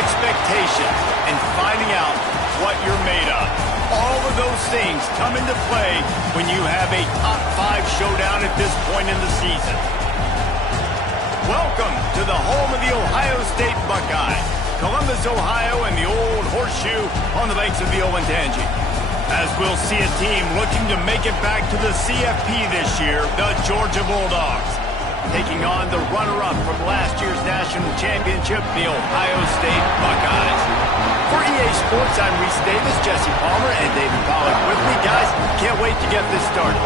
expectations, and finding out what you're made of. All of those things come into play when you have a top 5 showdown at this point in the season. Welcome to the home of the Ohio State Buckeyes, Columbus, Ohio, and the old horseshoe on the banks of the Olentangy. As we'll see a team looking to make it back to the CFP this year, the Georgia Bulldogs, taking on the runner-up from last year's national championship, the Ohio State Buckeyes. For EA Sports, I'm Reese Davis, Jesse Palmer, and David Pollack with me. Guys, can't wait to get this started.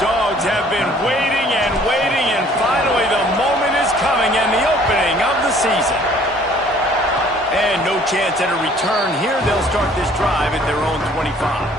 Dogs have been waiting and waiting, and finally the moment is coming and the opening of the season. And no chance at a return here. They'll start this drive at their own 25.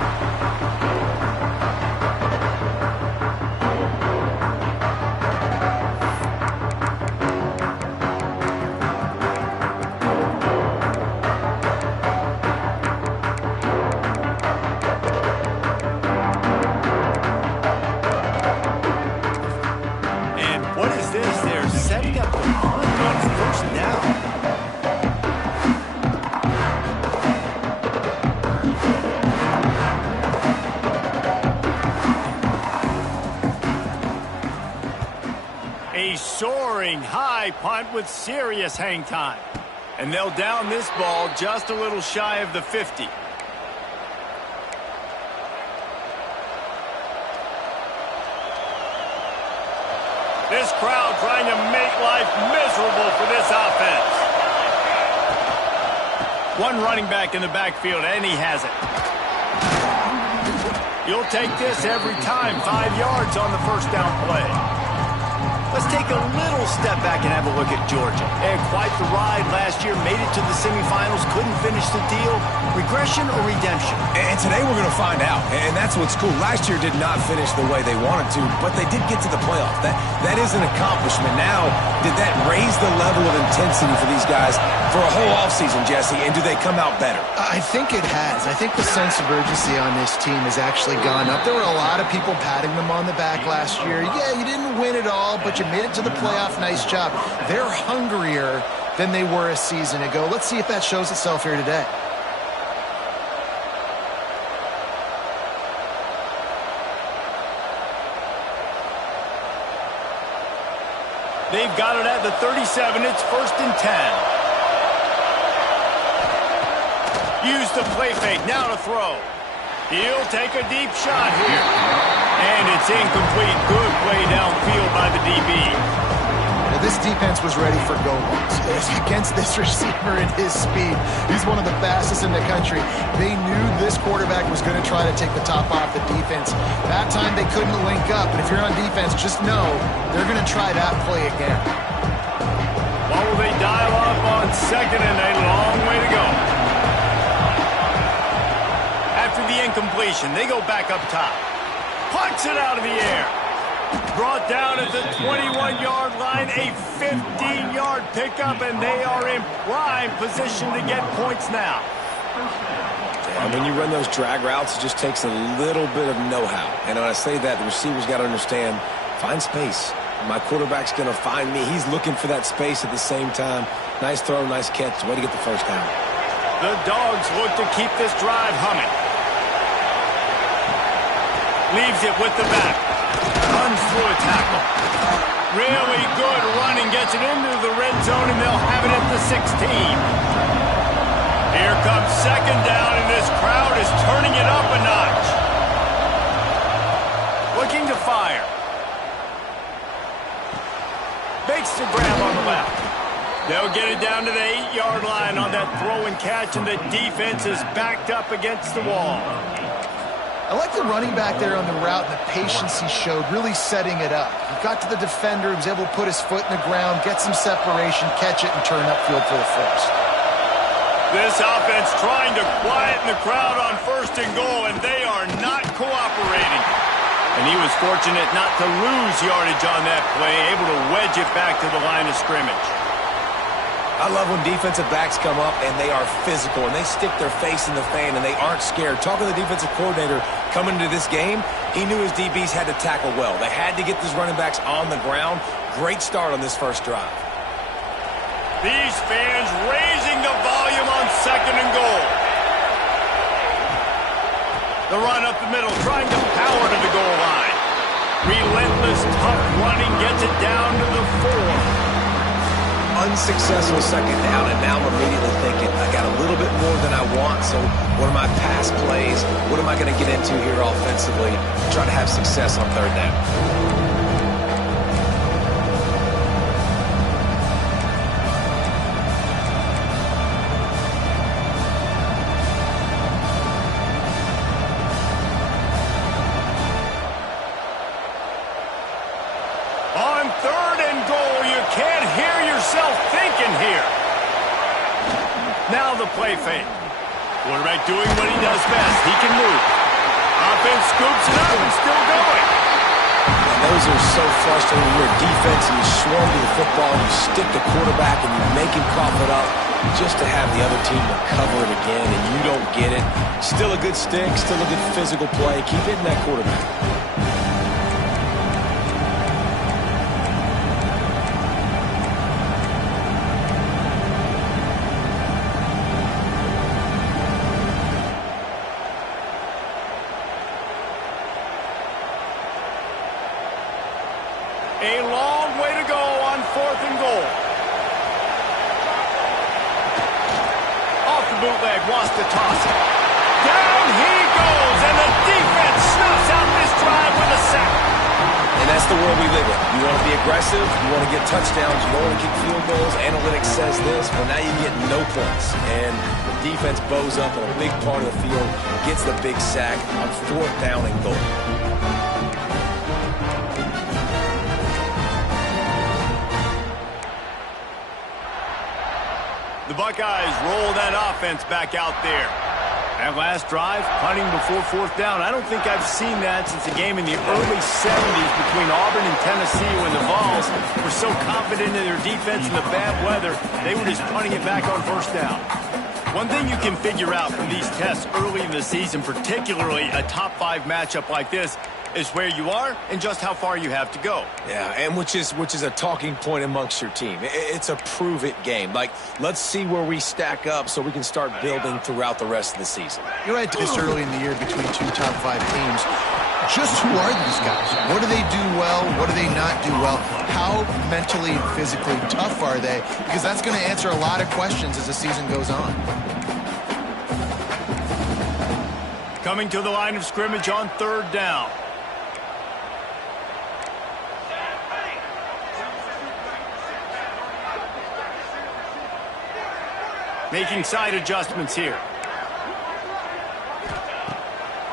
Soaring high punt with serious hang time. And they'll down this ball just a little shy of the 50. This crowd trying to make life miserable for this offense. One running back in the backfield, and he has it. You'll take this every time. 5 yards on the first down play. Let's take a little step back and have a look at Georgia. They had quite the ride last year, made it to the semifinals, couldn't finish the deal. Regression or redemption? And today we're going to find out, and that's what's cool. Last year did not finish the way they wanted to, but they did get to the playoff. That is an accomplishment. Now, did that raise the level of intensity for these guys for a whole offseason, Jesse, and do they come out better? I think it has. I think the sense of urgency on this team has actually gone up. There were a lot of people patting them on the back last year. Yeah, you didn't win it all, but you made it to the playoff. Nice job. They're hungrier than they were a season ago. Let's see if that shows itself here today. They've got it at the 37. It's 1st and 10. Use the play fake. Now to throw. He'll take a deep shot here. And it's incomplete. Good play downfield by the DB. Well, this defense was ready for go-balls. Against this receiver and his speed, he's one of the fastest in the country. They knew this quarterback was going to try to take the top off the defense. That time they couldn't link up. And if you're on defense, just know they're going to try that play again. What will they dial up on second, and a long way to go. After the incompletion, they go back up top. Punts it out of the air. Brought down at the 21-yard line, a 15-yard pickup, and they are in prime position to get points now. And when you run those drag routes, it just takes a little bit of know-how. And when I say that, the receiver's got to understand, find space. My quarterback's going to find me. He's looking for that space at the same time. Nice throw, nice catch. Way to get the first down. The Dogs look to keep this drive humming. Leaves it with the back. Runs through a tackle. Really good running. Gets it into the red zone, and they'll have it at the 16. Here comes second down, and this crowd is turning it up a notch. Looking to fire. Makes the grab on the left. They'll get it down to the 8-yard line on that throw and catch, and the defense is backed up against the wall. I like the running back there on the route and the patience he showed, really setting it up. He got to the defender, he was able to put his foot in the ground, get some separation, catch it, and turn upfield for the first. This offense trying to quieten the crowd on 1st and goal, and they are not cooperating. And he was fortunate not to lose yardage on that play, able to wedge it back to the line of scrimmage. I love when defensive backs come up and they are physical and they stick their face in the fan and they aren't scared. Talking to the defensive coordinator coming into this game, he knew his DBs had to tackle well. They had to get these running backs on the ground. Great start on this first drive. These fans raising the volume on 2nd and goal. The run up the middle, trying to power to the goal line. Relentless, tough running gets it down to the 4. Unsuccessful 2nd down, and now I'm immediately thinking, I got a little bit more than I want, so what are my pass plays? What am I going to get into here offensively to try to have success on 3rd down? On 3rd and goal, you can't hear yourself thinking here. Now the play fake. Quarterback doing what he does best. He can move. Offense scoops it up and still going. And those are so frustrating. You're a defense and you swarm to the football and you stick the quarterback and you make him cough it up just to have the other team recover it again and you don't get it. Still a good stick, still a good physical play. Keep hitting that quarterback. A long way to go on 4th and goal. Off the bootleg, wants to toss it. Down he goes, and the defense snuffs out this drive with a sack. And that's the world we live in. You want to be aggressive, you want to get touchdowns, you don't want to kick field goals. Analytics says this, but now you get no points. And the defense bows up in a big part of the field, gets the big sack on 4th down and goal. The Buckeyes roll that offense back out there. That last drive, punting before 4th down. I don't think I've seen that since a game in the early 70s between Auburn and Tennessee when the Vols were so confident in their defense in the bad weather, they were just punting it back on 1st down. One thing you can figure out from these tests early in the season, particularly a top 5 matchup like this, is where you are and just how far you have to go. Yeah, and which is a talking point amongst your team. It's a prove-it game. Like, let's see where we stack up so we can start building throughout the rest of the season. You're right, this early in the year between 2 top 5 teams. Just who are these guys? What do they do well? What do they not do well? How mentally and physically tough are they? Because that's going to answer a lot of questions as the season goes on. Coming to the line of scrimmage on 3rd down. Making side adjustments here.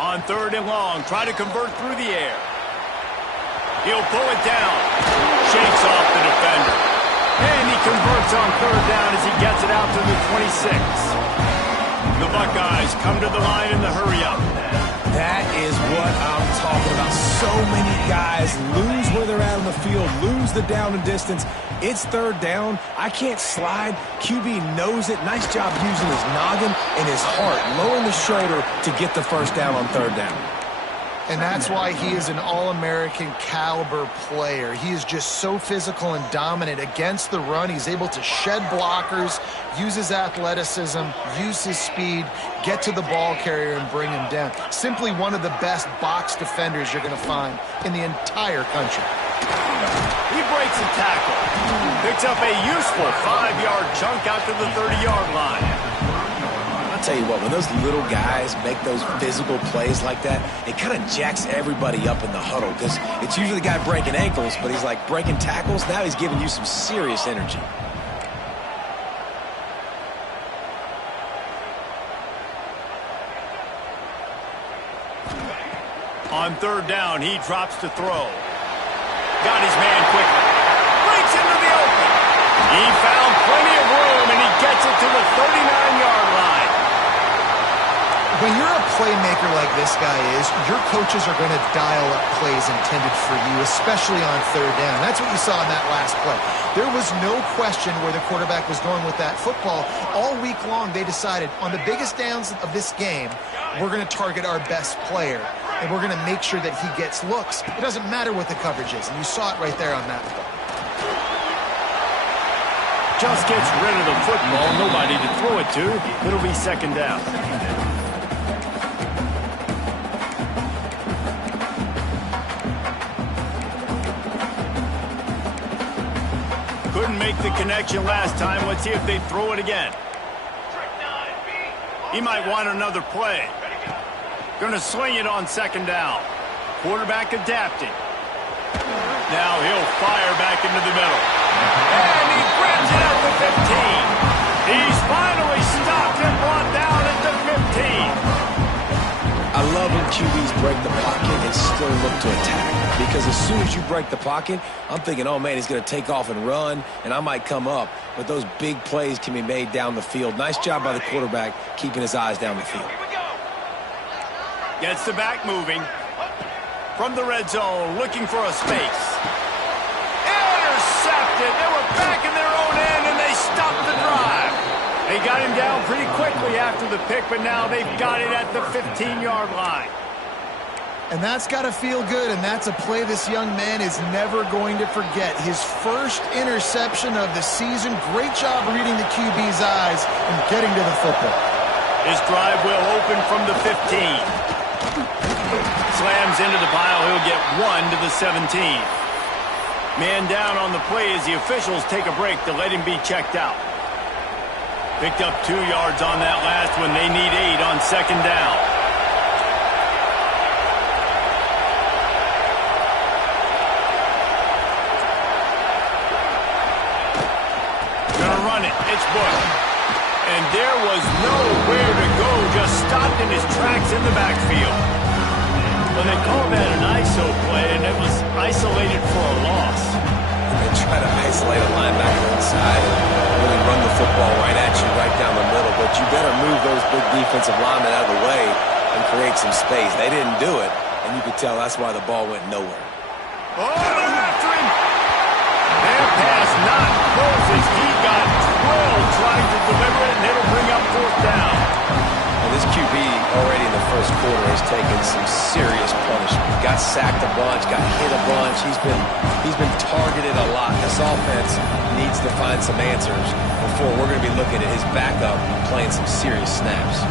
On 3rd and long, try to convert through the air. He'll pull it down. Shakes off the defender. And he converts on 3rd down as he gets it out to the 26. The Buckeyes come to the line in the hurry-up. That is what I'm talking about. So many guys lose where they're at on the field, lose the down and distance. It's 3rd down. I can't slide. QB knows it. Nice job using his noggin and his heart, lowering the shoulder to get the 1st down on 3rd down. And that's why he is an All-American caliber player. He is just so physical and dominant against the run. He's able to shed blockers, use his athleticism, use his speed, get to the ball carrier and bring him down. Simply one of the best box defenders you're going to find in the entire country. He breaks a tackle. Picks up a useful 5-yard chunk out to the 30-yard line. I'll tell you what, when those little guys make those physical plays like that, it kind of jacks everybody up in the huddle because it's usually the guy breaking ankles, but he's like breaking tackles. Now he's giving you some serious energy. On third down, he drops to throw. Got his man quickly. Breaks into the open. He found plenty of room, and he gets it to the 39-yard line. When you're a playmaker like this guy is, your coaches are going to dial up plays intended for you, especially on third down. That's what you saw in that last play. There was no question where the quarterback was going with that football. All week long, they decided on the biggest downs of this game, we're going to target our best player, and we're going to make sure that he gets looks. It doesn't matter what the coverage is, and you saw it right there on that play. Just gets rid of the football, nobody to throw it to. It'll be second down. Couldn't make the connection last time. Let's see if they throw it again. He might want another play. Going to sling it on second down. Quarterback adapting. Now he'll fire back into the middle. And he grabs it at the 15. He's finally stopped and brought down at the 15. I love when QBs break the pocket and still look to attack. Because as soon as you break the pocket, I'm thinking, oh, man, he's going to take off and run, and I might come up. But those big plays can be made down the field. Nice job by the quarterback keeping his eyes down the field. Gets the back moving. From the red zone, looking for a space. Intercepted. They were back in their own end, and they stopped the drive. They got him down pretty quickly after the pick, but now they've got it at the 15-yard line. And that's got to feel good, and that's a play this young man is never going to forget. His first interception of the season. Great job reading the QB's eyes and getting to the football. His drive will open from the 15. Slams into the pile. He'll get 1 to the 17. Man down on the play as the officials take a break to let him be checked out. Picked up 2 yards on that last one. They need 8 on second down. Gonna run it. It's Bush. And there was nowhere to go. Just stopped in his tracks in the backfield. Well, they called that an ISO play, and it was isolated for a loss. They try to isolate a linebacker inside and really run the football right at you, right down the middle. But you better move those big defensive linemen out of the way and create some space. They didn't do it, and you could tell that's why the ball went nowhere. Oh, after him! Their pass not close as he got drilled trying to deliver it, and it'll bring up fourth down. Well, this QB already in the first quarter has taken some serious punishment. Got sacked a bunch, got hit a bunch. He's been targeted a lot. This offense needs to find some answers before we're going to be looking at his backup playing some serious snaps.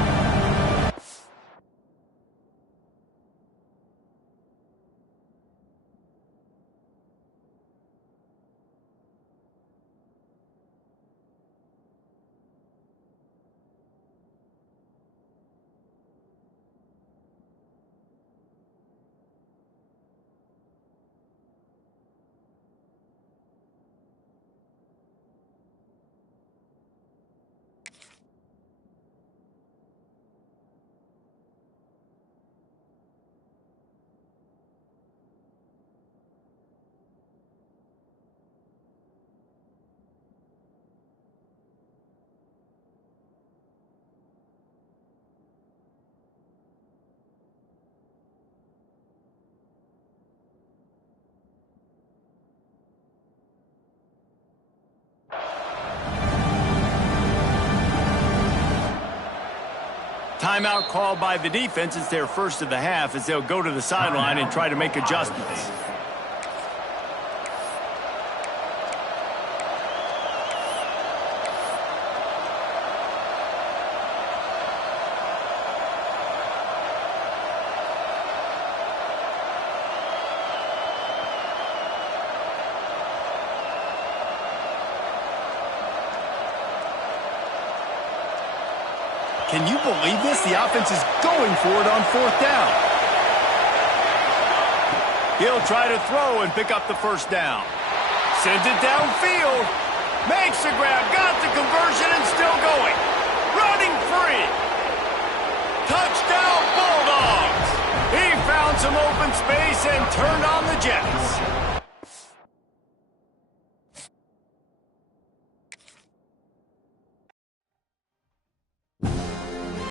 Timeout called by the defense. It's their first of the half as they'll go to the sideline and try to make adjustments. Can you believe this? The offense is going for it on fourth down. He'll try to throw and pick up the first down. Sends it downfield. Makes the grab. Got the conversion and still going. Running free. Touchdown Bulldogs. He found some open space and turned on the Jets.